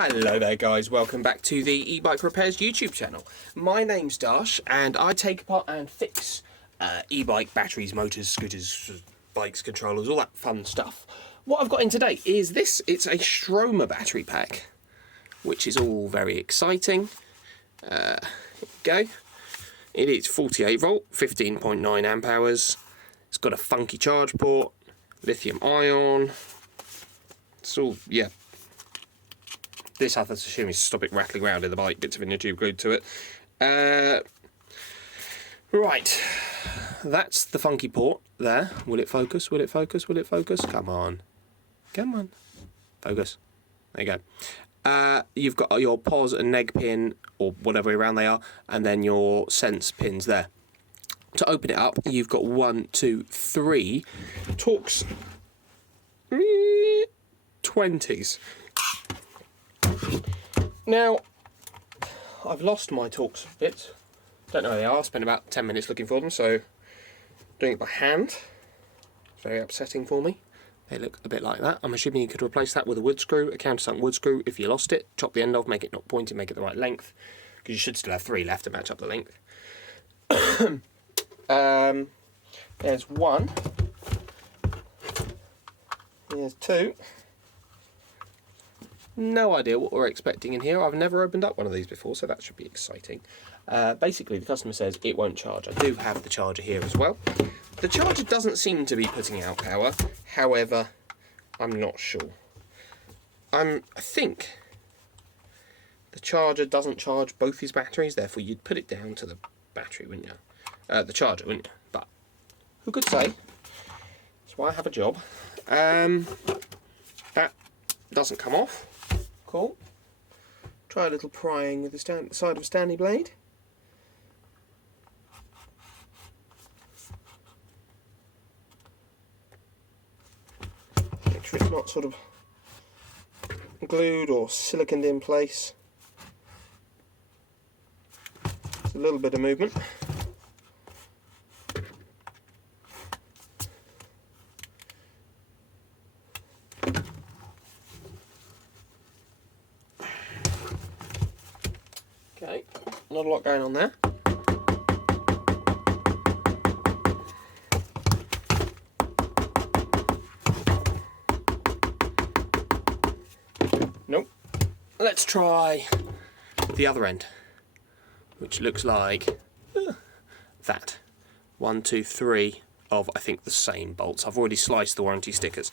Hello there guys, welcome back to the e-bike repairs YouTube channel. My name's Dash and I take apart and fix e-bike batteries, motors, scooters, bikes, controllers, all that fun stuff. What I've got in today is this. It's a Stromer battery pack, which is all very exciting. Here we go. It is 48 volt, 15.9 amp hours. It's got a funky charge port, lithium ion. It's all, yeah. This I have to assume is to stop it rattling around in the bike, bits of inner tube glued to it. Right, that's the funky port there. Will it focus? Will it focus? Will it focus? Come on. Come on. Focus. There you go. You've got your pos and neg pin, or whatever way around they are, and then your sense pins there. To open it up, you've got 1, 2, 3 Torx 20s. Now, I've lost my Torx bits. Don't know where they are. I spent about 10 minutes looking for them, so doing it by hand. It's very upsetting for me. They look a bit like that. I'm assuming you could replace that with a wood screw, a countersunk wood screw. If you lost it, chop the end off, make it not pointy, make it the right length, because you should still have 3 left to match up the length. There's 1. There's 2. No idea what we're expecting in here. I've never opened up one of these before, so that should be exciting. Basically, the customer says it won't charge. I do have the charger here as well. The charger doesn't seem to be putting out power. However, I'm not sure. I think the charger doesn't charge both his batteries, therefore you'd put it down to the battery, wouldn't you? The charger, wouldn't you? But who could say? That's why I have a job. That doesn't come off. Cool. Try a little prying with the side of a Stanley blade. Make sure it's not sort of glued or siliconed in place. There's a little bit of movement. Okay, not a lot going on there. Nope. Let's try the other end, which looks like that. 1, 2, 3 of, I think, the same bolts. I've already sliced the warranty stickers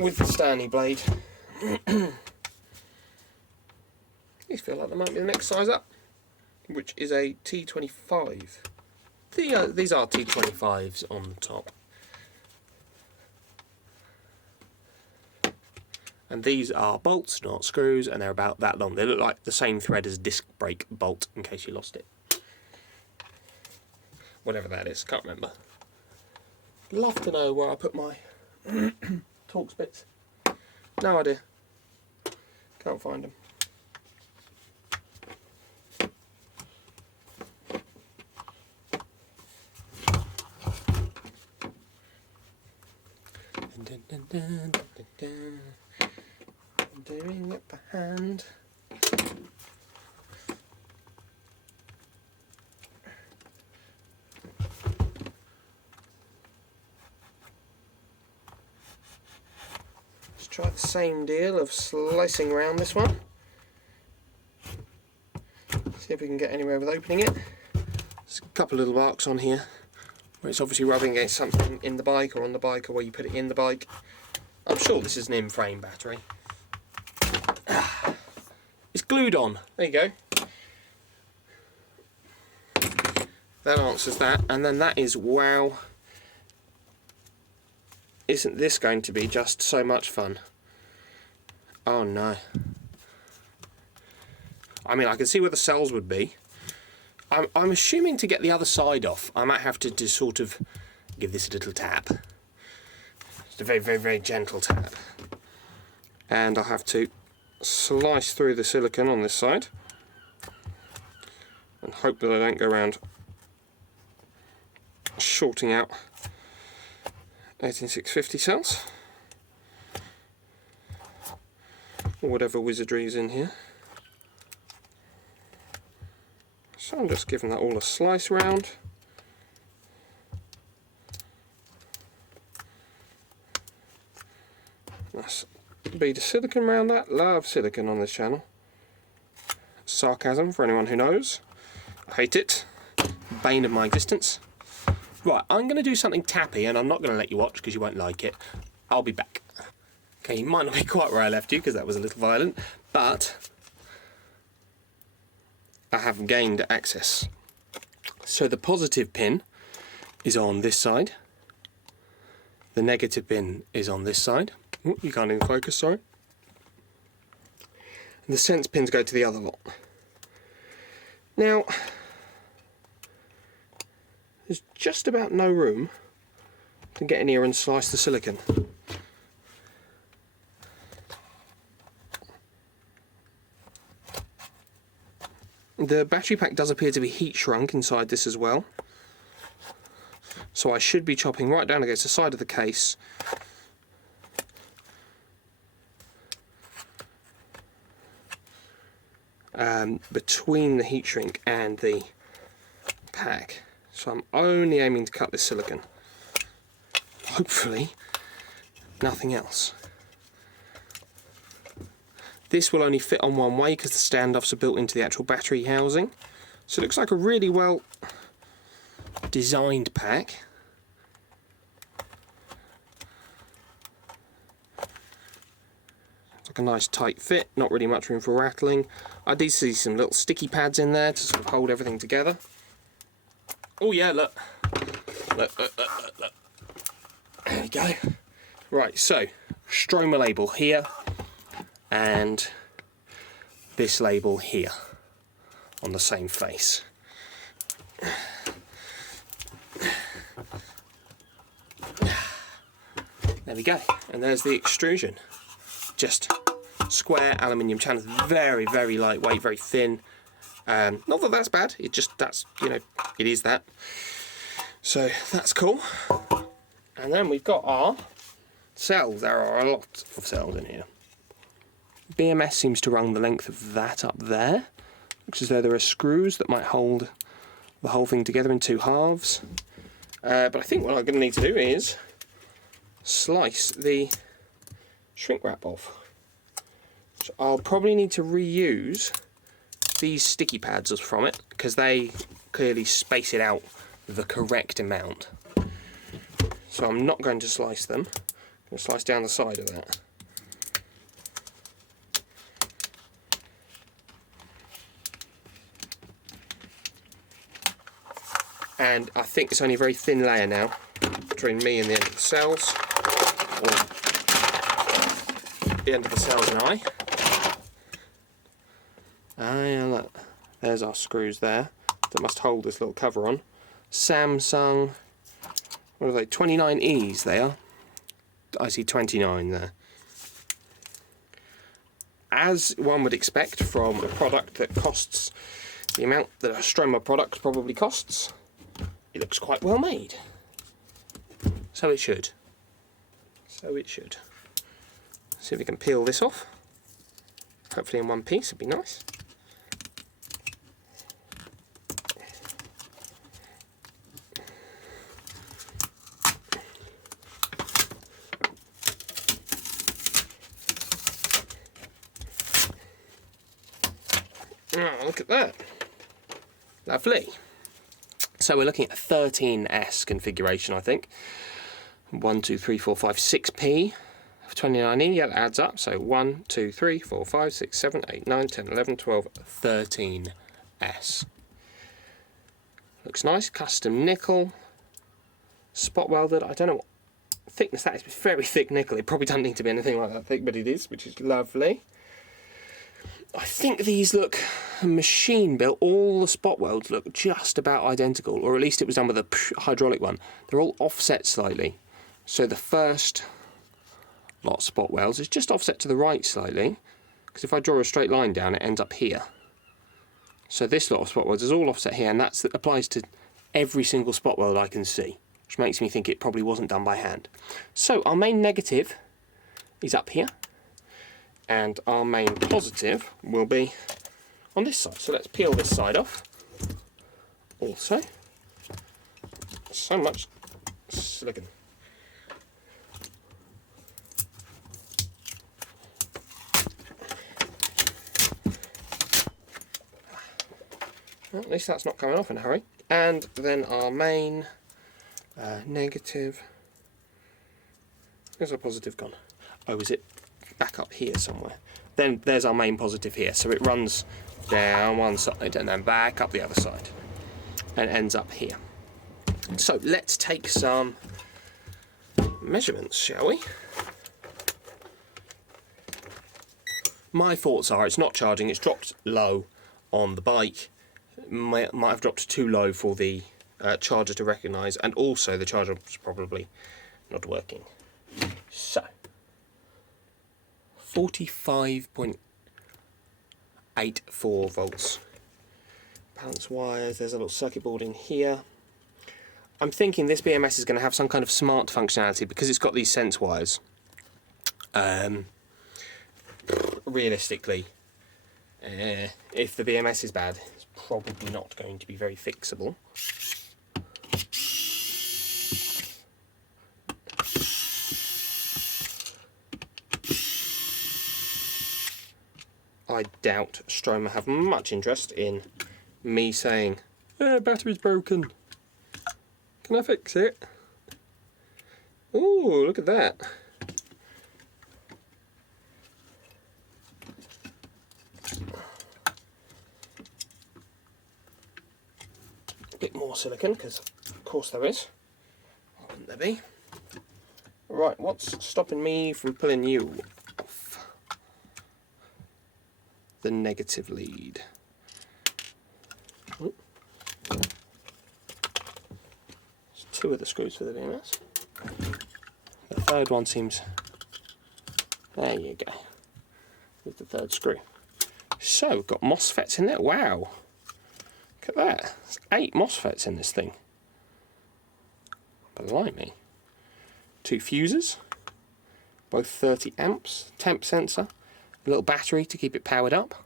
with the Stanley blade. These feel like they might be the next size up, which is a T25. These are T25s on the top. And these are bolts, not screws, and they're about that long. They look like the same thread as a disc brake bolt, in case you lost it. Whatever that is, can't remember. Love to know where I put my Torx bits. No idea. Can't find them. Doing it by hand. Let's try the same deal of slicing around this one. See if we can get anywhere with opening it. There's a couple of little marks on here where it's obviously rubbing against something in the bike or on the bike, or where you put it in the bike. I'm sure this is an in-frame battery. It's glued on. There you go. That answers that. And then that is, wow. Isn't this going to be just so much fun? Oh no. I mean, I can see where the cells would be. I'm assuming to get the other side off, I might have to just sort of give this a little tap. Just a very, very, very gentle tap. And I'll have to slice through the silicone on this side and hope that I don't go around shorting out 18650 cells. or whatever wizardry is in here. So I'm just giving that all a slice round. That's a bead of silicone around that. Love silicone on this channel. Sarcasm for anyone who knows. I hate it. Bane of my existence. Right, I'm going to do something tappy and I'm not going to let you watch because you won't like it. I'll be back. Okay, you might not be quite where I left you because that was a little violent, but I have gained access. So the positive pin is on this side. The negative pin is on this side. Ooh, you can't even focus, sorry. And the sense pins go to the other lot. Now, there's just about no room to get in here and slice the silicone. The battery pack does appear to be heat shrunk inside this as well. So I should be chopping right down against the side of the case. Between the heat shrink and the pack. So I'm only aiming to cut this silicone. Hopefully, nothing else. This will only fit on one way because the standoffs are built into the actual battery housing. So it looks like a really well designed pack. It's like a nice tight fit, not really much room for rattling. I did see some little sticky pads in there to sort of hold everything together. Oh yeah, look. Look. There we go. Right, so Stromer label here and this label here on the same face. There we go, and there's the extrusion. Just square aluminium channels, very, very lightweight, very thin. Not that that's bad, it is that. So that's cool. And then we've got our cells. There are a lot of cells in here. BMS seems to run the length of that up there. Looks as though there are screws that might hold the whole thing together in two halves. But I think what I'm going to need to do is slice the shrink wrap off. So I'll probably need to reuse these sticky pads from it because they clearly space it out the correct amount. So I'm not going to slice them. I'm going to slice down the side of that. And I think it's only a very thin layer now between me and the end of the cells, or the end of the cells and I. Ah yeah, look, there's our screws there that must hold this little cover on. Samsung, what are they, 29Es they are. I see 29 there. As one would expect from a product that costs the amount that a Stromer product probably costs, it looks quite well made. So it should. So it should. See if we can peel this off. Hopefully in one piece, it'd be nice. Oh, look at that. Lovely. So we're looking at a 13S configuration, I think. 1, 2, 3, 4, 5, 6p of 29E. Yeah, that adds up. So 1, 2, 3, 4, 5, 6, 7, 8, 9, 10, 11, 12, 13S. Looks nice. Custom nickel. Spot welded. I don't know what thickness that is. It's very thick nickel. It probably doesn't need to be anything like that thick, but it is, which is lovely. I think these look machine built. All the spot welds look just about identical, or at least it was done with a hydraulic one. They're all offset slightly. So the first lot of spot welds is just offset to the right slightly, because if I draw a straight line down, it ends up here. So this lot of spot welds is all offset here, and that applies to every single spot weld I can see, which makes me think it probably wasn't done by hand. So our main negative is up here. and our main positive will be on this side. So let's peel this side off. Also, so much silicon. Well, at least that's not coming off in a hurry. And then our main negative. Where's our positive gone? Oh, is it back up here somewhere? Then there's our main positive here. So it runs down one side and then back up the other side and ends up here. So let's take some measurements, shall we? My thoughts are it's not charging, it's dropped low on the bike. Might have dropped too low for the charger to recognise, and also the charger was probably not working. So 45.84 volts. Balance wires, there's a little circuit board in here. I'm thinking this BMS is going to have some kind of smart functionality because it's got these sense wires. Realistically, if the BMS is bad, it's probably not going to be very fixable. I doubt Stromer have much interest in me saying, battery's broken. Can I fix it? Ooh, look at that. A bit more silicon, because of course there is. Why wouldn't there be? Right, what's stopping me from pulling you off the negative lead? There's 2 of the screws for the BMS. The third one seems... There you go. With the 3rd screw. So, we've got MOSFETs in there. Wow. Look at that. There's 8 MOSFETs in this thing. Blimey. 2 fuses. Both 30 amps. Temp sensor. A little battery to keep it powered up.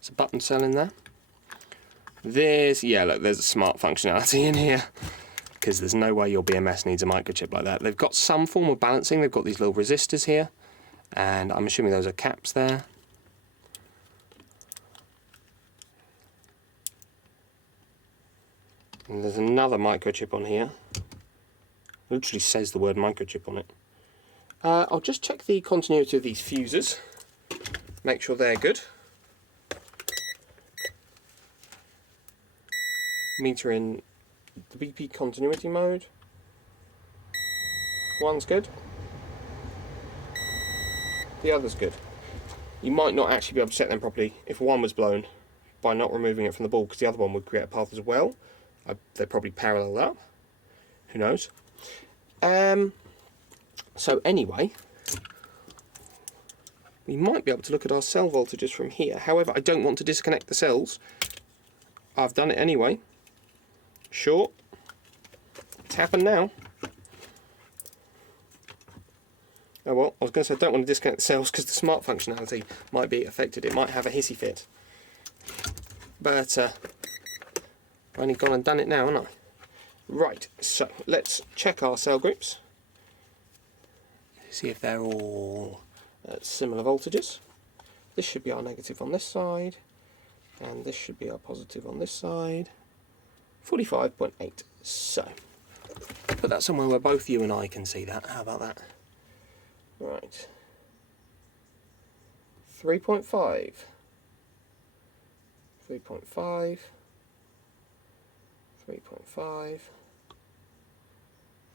There's a button cell in there. There's a smart functionality in here. Because there's no way your BMS needs a microchip like that. They've got some form of balancing. They've got these little resistors here. And I'm assuming those are caps there. And there's another microchip on here. It literally says the word microchip on it. I'll just check the continuity of these fuses. Make sure they're good. Meter in the BP continuity mode. One's good. The other's good. You might not actually be able to set them properly if one was blown by not removing it from the ball, because the other one would create a path as well. They're probably parallel up. Who knows? So anyway, we might be able to look at our cell voltages from here. However, I don't want to disconnect the cells. I've done it anyway. Sure. It's happened now. Oh well, I was going to say I don't want to disconnect the cells because the smart functionality might be affected. It might have a hissy fit. But I've only gone and done it now, haven't I? Right, so let's check our cell groups. See if they're all at similar voltages. This should be our negative on this side, and this should be our positive on this side. 45.8. So, put that somewhere where both you and I can see that. How about that? Right. 3.5. 3.5. 3.5.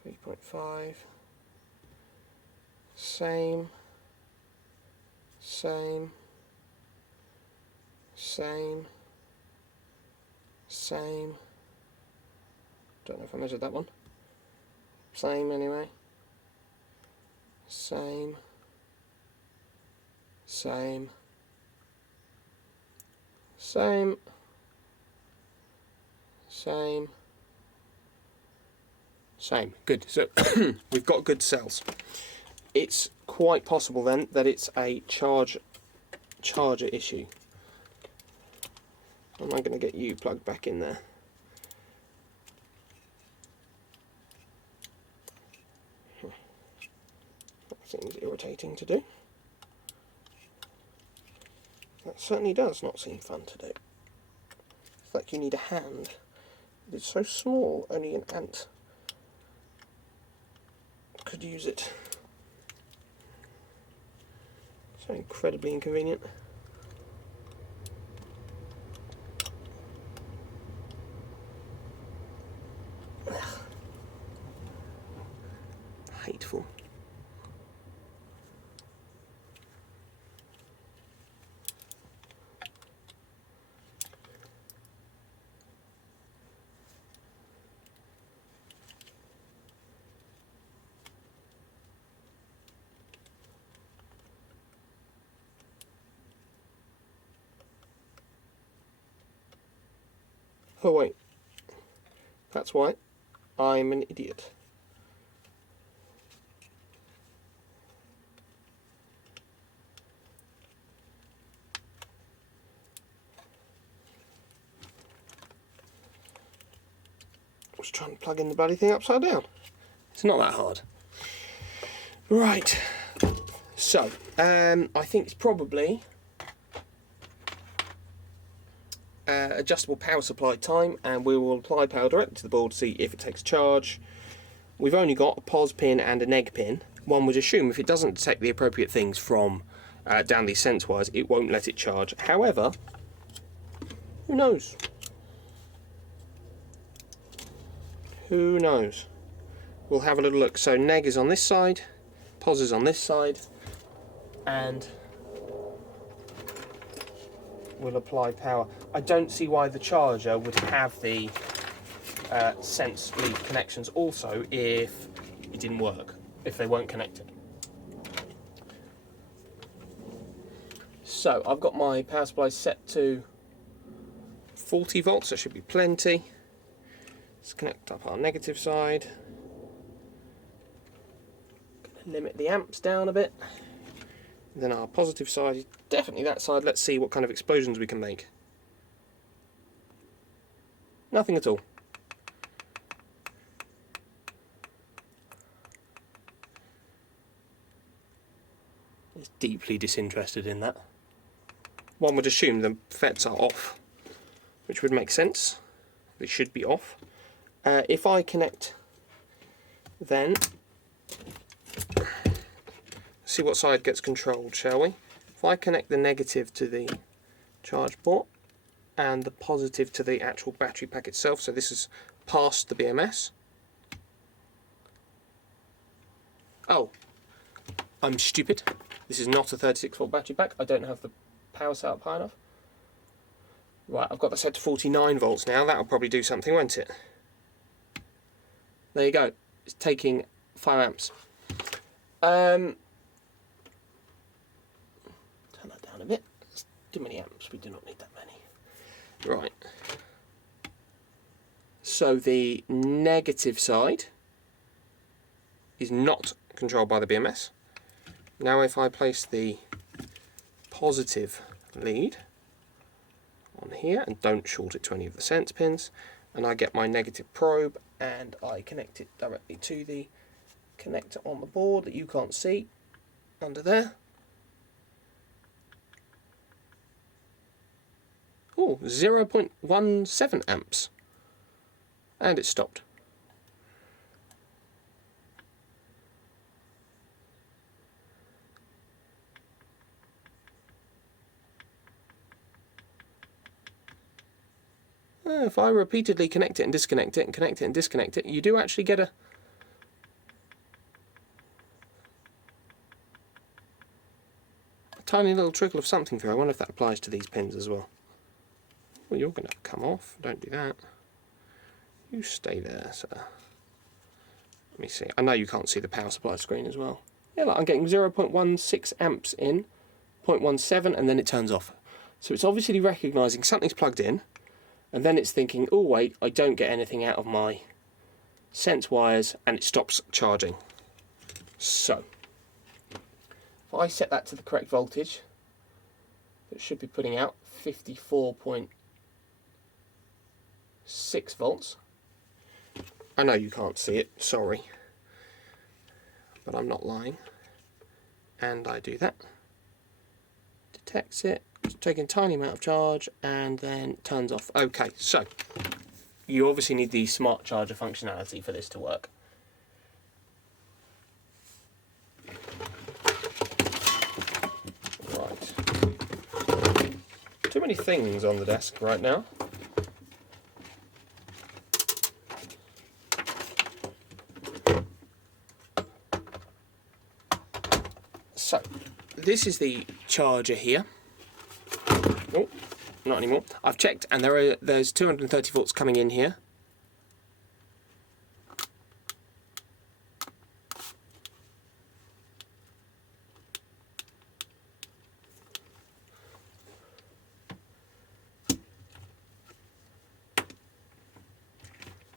3.5. Same. Same. Same. Same. Don't know if I measured that one. Same anyway. Same. Same. Same. Same. Same. Good. So we've got good cells. It's quite possible then that it's a charge charger issue. Am I going to get you plugged back in there? That seems irritating to do. That certainly does not seem fun to do. It's like you need a hand. It's so small, only an ant could use it. So incredibly inconvenient. Hateful. Oh wait, that's why I'm an idiot. I was trying to plug in the bloody thing upside down. It's not that hard. Right, so I think it's probably adjustable power supply time, and we will apply power directly to the board to see if it takes charge. We've only got a pos pin and a neg pin. One would assume if it doesn't detect the appropriate things from down these sense wires, it won't let it charge. However, who knows? Who knows? We'll have a little look. So neg is on this side, pos is on this side, and we'll apply power. I don't see why the charger would have the sense lead connections also if it didn't work, if they weren't connected. So I've got my power supply set to 40 volts, that should be plenty. Let's connect up our negative side. Gonna limit the amps down a bit. Then our positive side is definitely that side. Let's see what kind of explosions we can make. Nothing at all. It's deeply disinterested in that. One would assume the FETs are off, which would make sense. They should be off. If I connect, then see what side gets controlled, shall we? If I connect the negative to the charge port and the positive to the actual battery pack itself, so this is past the BMS. Oh, I'm stupid. This is not a 36 volt battery pack. I don't have the power set up high enough. Right, I've got that set to 49 volts now. That'll probably do something, won't it? There you go. It's taking 5 amps. Turn that down a bit. It's too many amps. We do not need that many. Right. So the negative side is not controlled by the BMS. Now if I place the positive lead on here and don't short it to any of the sense pins, and I get my negative probe and I connect it directly to the connector on the board that you can't see under there. Oh, 0.17 amps. And it stopped. If I repeatedly connect it and disconnect it and connect it and disconnect it, you do actually get a tiny little trickle of something through. I wonder if that applies to these pins as well. Well, you're going to come off. Don't do that. You stay there, sir. Let me see. I know you can't see the power supply screen as well. Yeah, look, I'm getting 0.16 amps in, 0.17, and then it turns off. So it's obviously recognising something's plugged in, and then it's thinking, oh wait, I don't get anything out of my sense wires, and it stops charging. So, if I set that to the correct voltage, It should be putting out 54.6 volts. I know you can't see it, sorry, but I'm not lying. And I do that. Detects it, it's taking a tiny amount of charge, and then turns off. Okay, so you obviously need the smart charger functionality for this to work. Right. Too many things on the desk right now. So, this is the charger here. Oh, not anymore. I've checked, and there's 230 volts coming in here.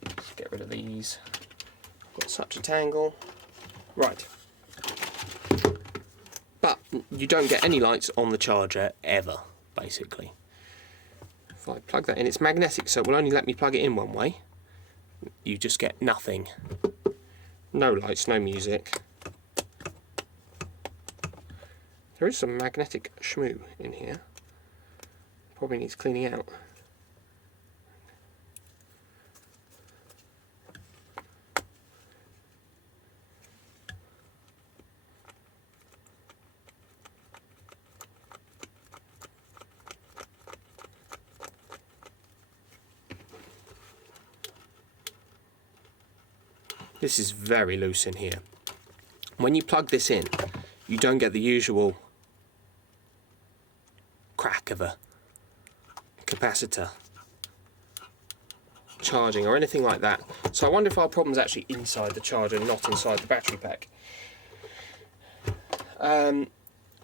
Let's get rid of these. Got such a tangle. Right. But you don't get any lights on the charger ever, basically. If I plug that in, it's magnetic, so it will only let me plug it in one way. You just get nothing. No lights, no music. There is some magnetic shmoo in here. Probably needs cleaning out. This is very loose in here. When you plug this in, you don't get the usual crack of a capacitor charging or anything like that. So I wonder if our problem's actually inside the charger, not inside the battery pack.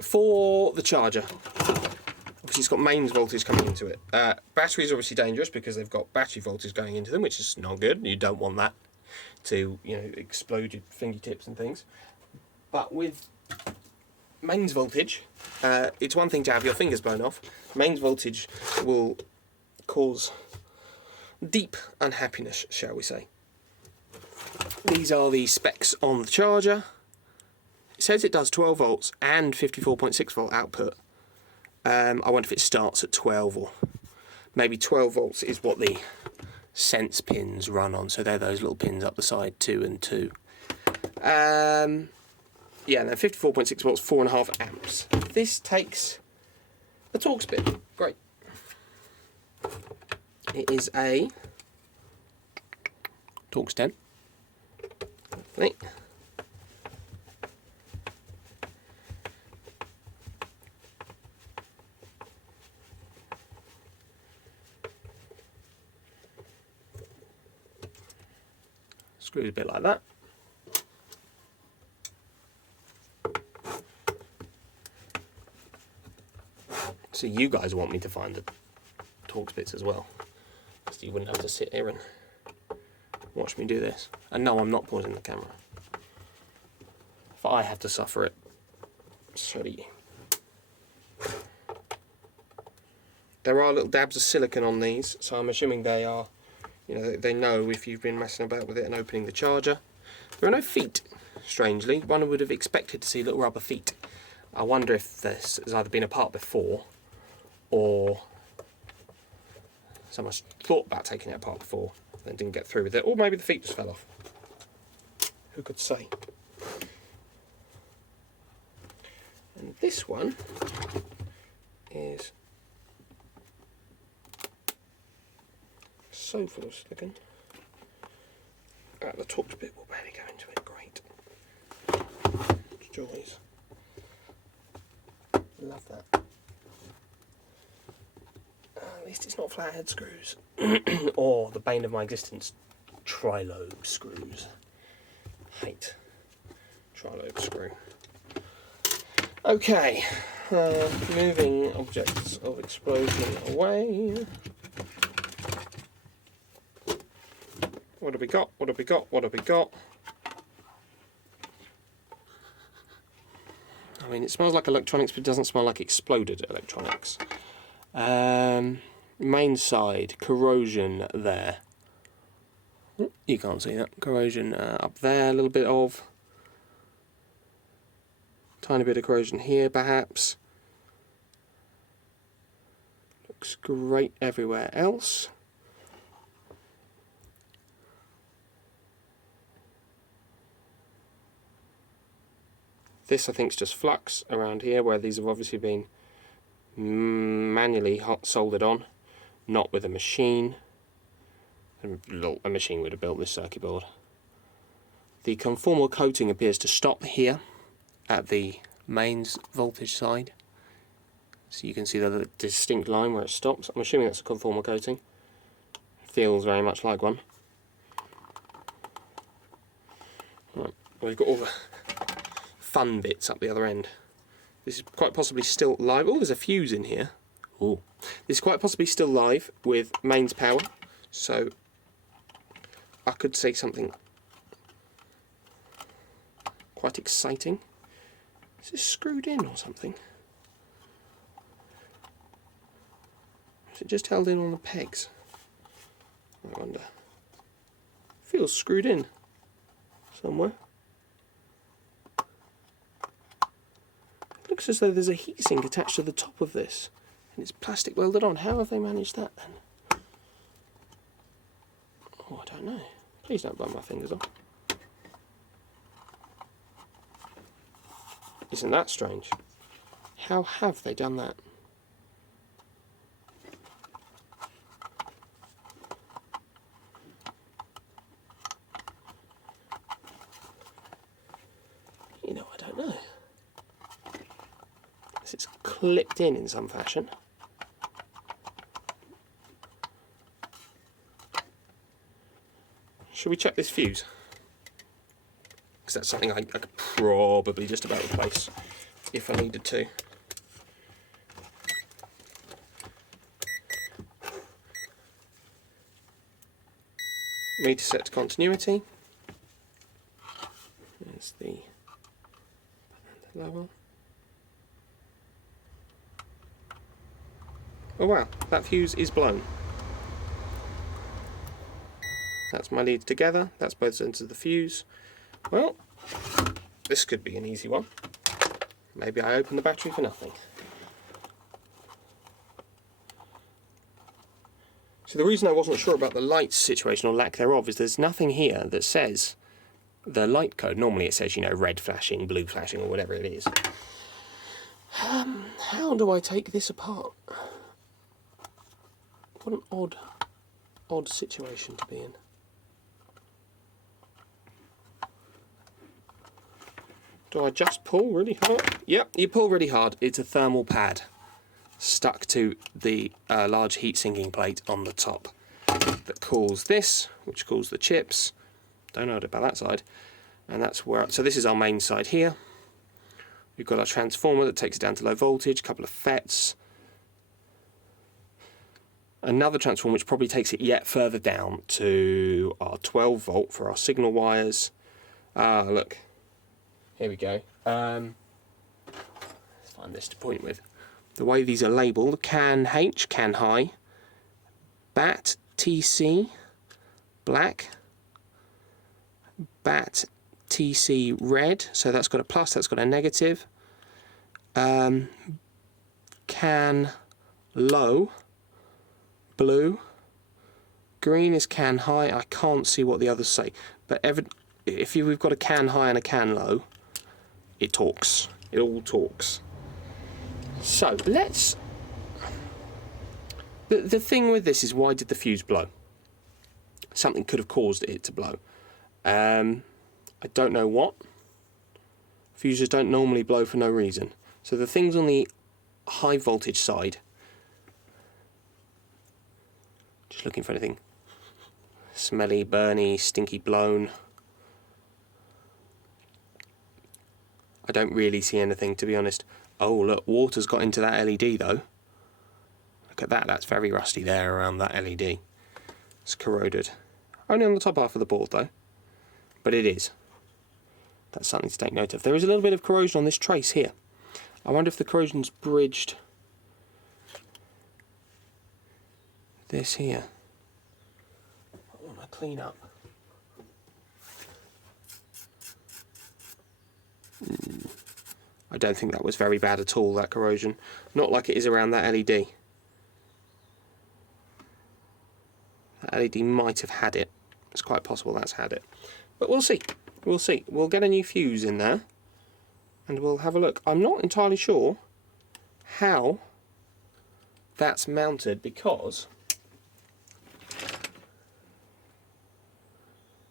For the charger, obviously it's got mains voltage coming into it. Batteries are obviously dangerous because they've got battery voltage going into them, which is not good. You don't want that to, you know, explode your fingertips and things. But with mains voltage, it's one thing to have your fingers blown off. Mains voltage will cause deep unhappiness, shall we say. These are the specs on the charger. It says it does 12 volts and 54.6 volt output. I wonder if it starts at 12, or maybe 12 volts is what the sense pins run on. So they're those little pins up the side, 2 and 2. Yeah, and then 54.6 volts, 4.5 amps. This takes a Torx bit. Great. It is a Torx 10. Right. Screws a bit like that. So you guys want me to find the Torx bits as well, so you wouldn't have to sit here and watch me do this. And no, I'm not pausing the camera. If I have to suffer it, so do you. There are little dabs of silicone on these, so I'm assuming they are, you know, they know if you've been messing about with it and opening the charger. There are no feet, strangely. One would have expected to see little rubber feet. I wonder if this has either been apart before, or someone's thought about taking it apart before and didn't get through with it, or maybe the feet just fell off. Who could say? And this one is so full of silicone. The Torx bit will barely go into it. Great. Joys. Love that. At least it's not flathead screws. Or the bane of my existence, tri-lobe screws. Hate tri-lobe screw. Okay, moving objects of explosion away. What have we got? What have we got? What have we got? mean, it smells like electronics, but it doesn't smell like exploded electronics. Main side, corrosion there. You can't see that. Corrosion up there, a little bit of. Tiny bit of corrosion here, perhaps. Looks great everywhere else. This, I think, is just flux around here, where these have obviously been manually hot soldered on, not with a machine. A machine would have built this circuit board. The conformal coating appears to stop here at the mains voltage side. So you can see the distinct line where it stops. I'm assuming that's a conformal coating. Feels very much like one. Right, we've got all the fun bits up the other end. This is quite possibly still live. Oh, there's a fuse in here. Ooh. This is quite possibly still live with mains power. So I could say something quite exciting. Is this screwed in or something? Is it just held in on the pegs? I wonder. Feels screwed in somewhere. It looks as though there's a heatsink attached to the top of this, and it's plastic welded on. How have they managed that then? Oh, I don't know. Please don't burn my fingers off. Isn't that strange? How have they done that? You know, I don't know. It's clipped in some fashion. Should we check this fuse? Because that's something I could probably just about replace if I needed to. Meter set to continuity. There's the level. Oh wow, that fuse is blown. That's my leads together, that's both ends of the fuse. Well, this could be an easy one. Maybe I open the battery for nothing. So the reason I wasn't sure about the light situation or lack thereof is there's nothing here that says the light code. Normally it says, you know, red flashing, blue flashing, or whatever it is. How do I take this apart? What an odd situation to be in. Do I just pull really hard? Yep, you pull really hard. It's a thermal pad stuck to the large heat sinking plate on the top that cools this, which cools the chips. Don't know about that side. And that's where, so this is our main side here. We've got our transformer that takes it down to low voltage, a couple of FETs. Another transformer which probably takes it yet further down to our 12 volt for our signal wires. Ah, look. Here we go. Let's find this to point with. The way these are labelled, CAN H, CAN high, BAT TC, black, BAT TC red, so that's got a plus, that's got a negative, CAN low, blue, green is CAN high. I can't see what the others say, but if we've got a CAN high and a CAN low, it talks. It all talks. So let's. The thing with this is, why did the fuse blow? Something could have caused it to blow. I don't know what. Fuses don't normally blow for no reason. So the things on the high voltage side. Just looking for anything smelly, burny, stinky, blown. I don't really see anything, to be honest. Oh look, water's got into that LED though. Look at that, that's very rusty there around that LED. It's corroded. Only on the top half of the board though. But it is. That's something to take note of. There is a little bit of corrosion on this trace here. I wonder if the corrosion's bridged this here. I want to clean up. I don't think that was very bad at all, that corrosion. Not like it is around that LED. That LED might have had it. It's quite possible that's had it. But we'll see. We'll see. We'll get a new fuse in there and we'll have a look. I'm not entirely sure how that's mounted because,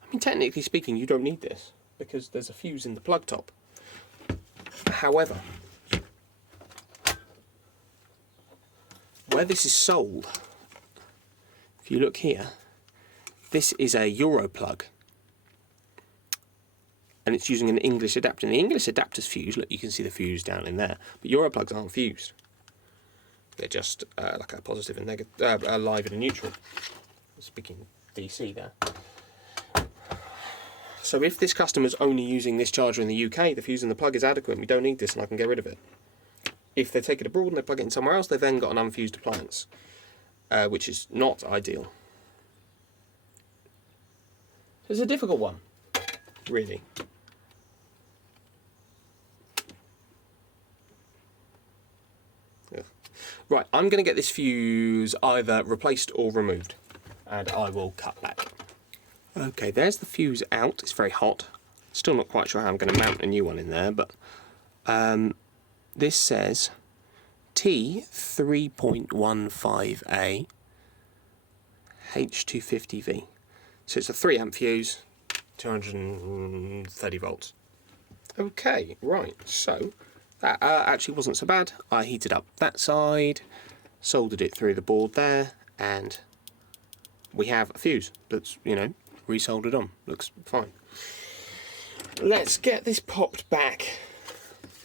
I mean, technically speaking, you don't need this because there's a fuse in the plug top. However, where this is sold, if you look here, this is a Euro plug and it's using an English adapter. And the English adapter's fused. Look, you can see the fuse down in there, but Euro plugs aren't fused. They're just like a positive and negative, a live and a neutral. Speaking DC there. So if this customer's only using this charger in the UK, the fuse in the plug is adequate and we don't need this and I can get rid of it. If they take it abroad and they plug it in somewhere else, they've then got an unfused appliance, which is not ideal. It's a difficult one, really. Ugh. Right, I'm going to get this fuse either replaced or removed, and I will cut back. Okay, there's the fuse out. It's very hot. Still not quite sure how I'm going to mount a new one in there, but this says T3.15A H250V. So it's a 3 amp fuse, 230 volts. Okay, right, so that actually wasn't so bad. I heated up that side, soldered it through the board there, and we have a fuse that's, you know, resoldered on. Looks fine. Let's get this popped back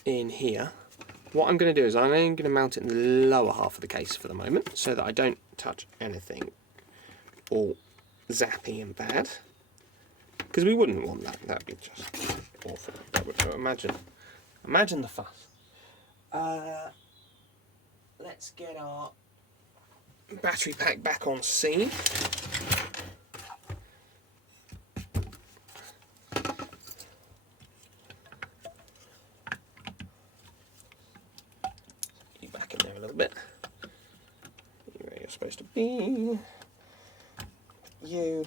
in here. What I'm going to do is I'm going to mount it in the lower half of the case for the moment so that I don't touch anything all zappy and bad, because we wouldn't want that. That'd be just awful. That would, imagine the fuss. Let's get our battery pack back on scene. You back in there a little bit. Where you're supposed to be. You.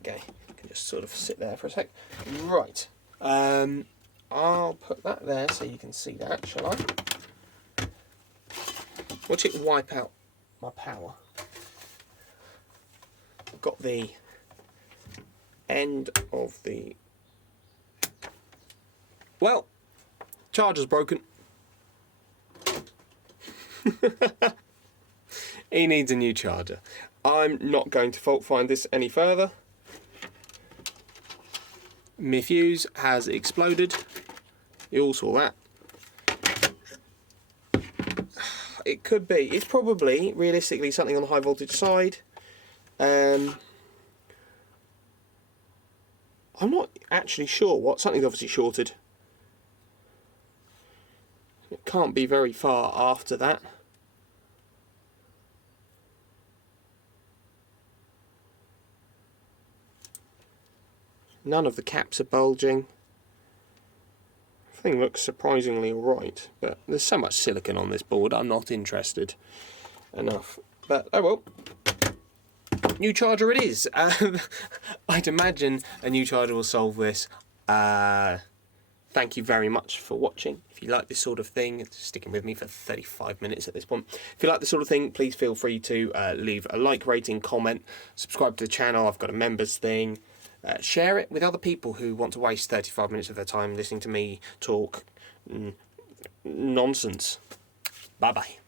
Okay, you can just sort of sit there for a sec. Right, I'll put that there so you can see that, shall I? Watch it wipe out my power. I've got the end of the... Well, charger's broken. He needs a new charger. I'm not going to fault find this any further. My fuse has exploded. You all saw that. It could be. It's probably, realistically, something on the high voltage side. I'm not actually sure what. Something's obviously shorted. It can't be very far after that. None of the caps are bulging. Thing looks surprisingly alright, but there's so much silicon on this board, I'm not interested enough. But oh well. New charger it is. I'd imagine a new charger will solve this. Thank you very much for watching. If you like this sort of thing, it's sticking with me for 35 minutes at this point. If you like this sort of thing, please feel free to leave a like, rating, comment, subscribe to the channel. I've got a members thing. Share it with other people who want to waste 35 minutes of their time listening to me talk nonsense. Bye bye.